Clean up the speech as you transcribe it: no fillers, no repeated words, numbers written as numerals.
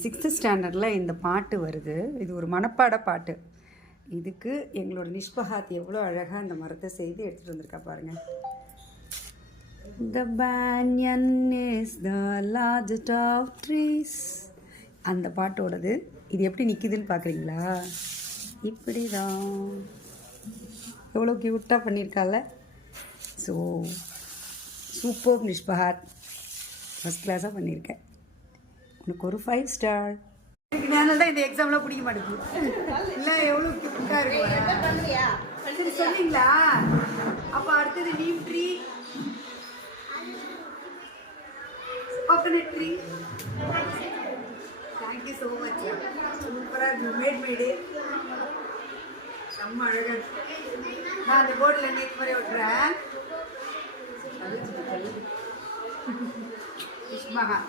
Sixth ஸ்டாண்டர்டில் இந்த பாட்டு வருது. இது ஒரு மனப்பாட பாட்டு. இதுக்கு எங்களோட நிஷ்பஹாத் எவ்வளோ அழகாக அந்த மரத்தை செய்து எடுத்துகிட்டு வந்திருக்கா பாருங்கள். The banyan is the largest of trees. அந்த பாட்டோடது. இது எப்படி நிற்கிதுன்னு பார்க்குறீங்களா? இப்படி தான் எவ்வளோ க்யூட்டாக பண்ணியிருக்கால. ஸோ சூப்பர் நிஷ்பஹாத், ஃபஸ்ட் கிளாஸாக பண்ணியிருக்கேன். உனக்கு ஒரு 5 ஸ்டார். இதனால தான் இந்த எக்ஸாம்லாம் பிடிக்க மாட்டேங்குது. இல்லை எவ்வளோ க்யூட்டாக இருக்கு. சரி சொன்னீங்களா? அப்போ அடுத்தது neem tree, coconut tree. Thank you so much. சூப்பராக மேடு செம்ம அழகாக. நான் அந்த போர்டில் நேற்று மாதிரி விட்டுறேன். நிஷ்பஹாத்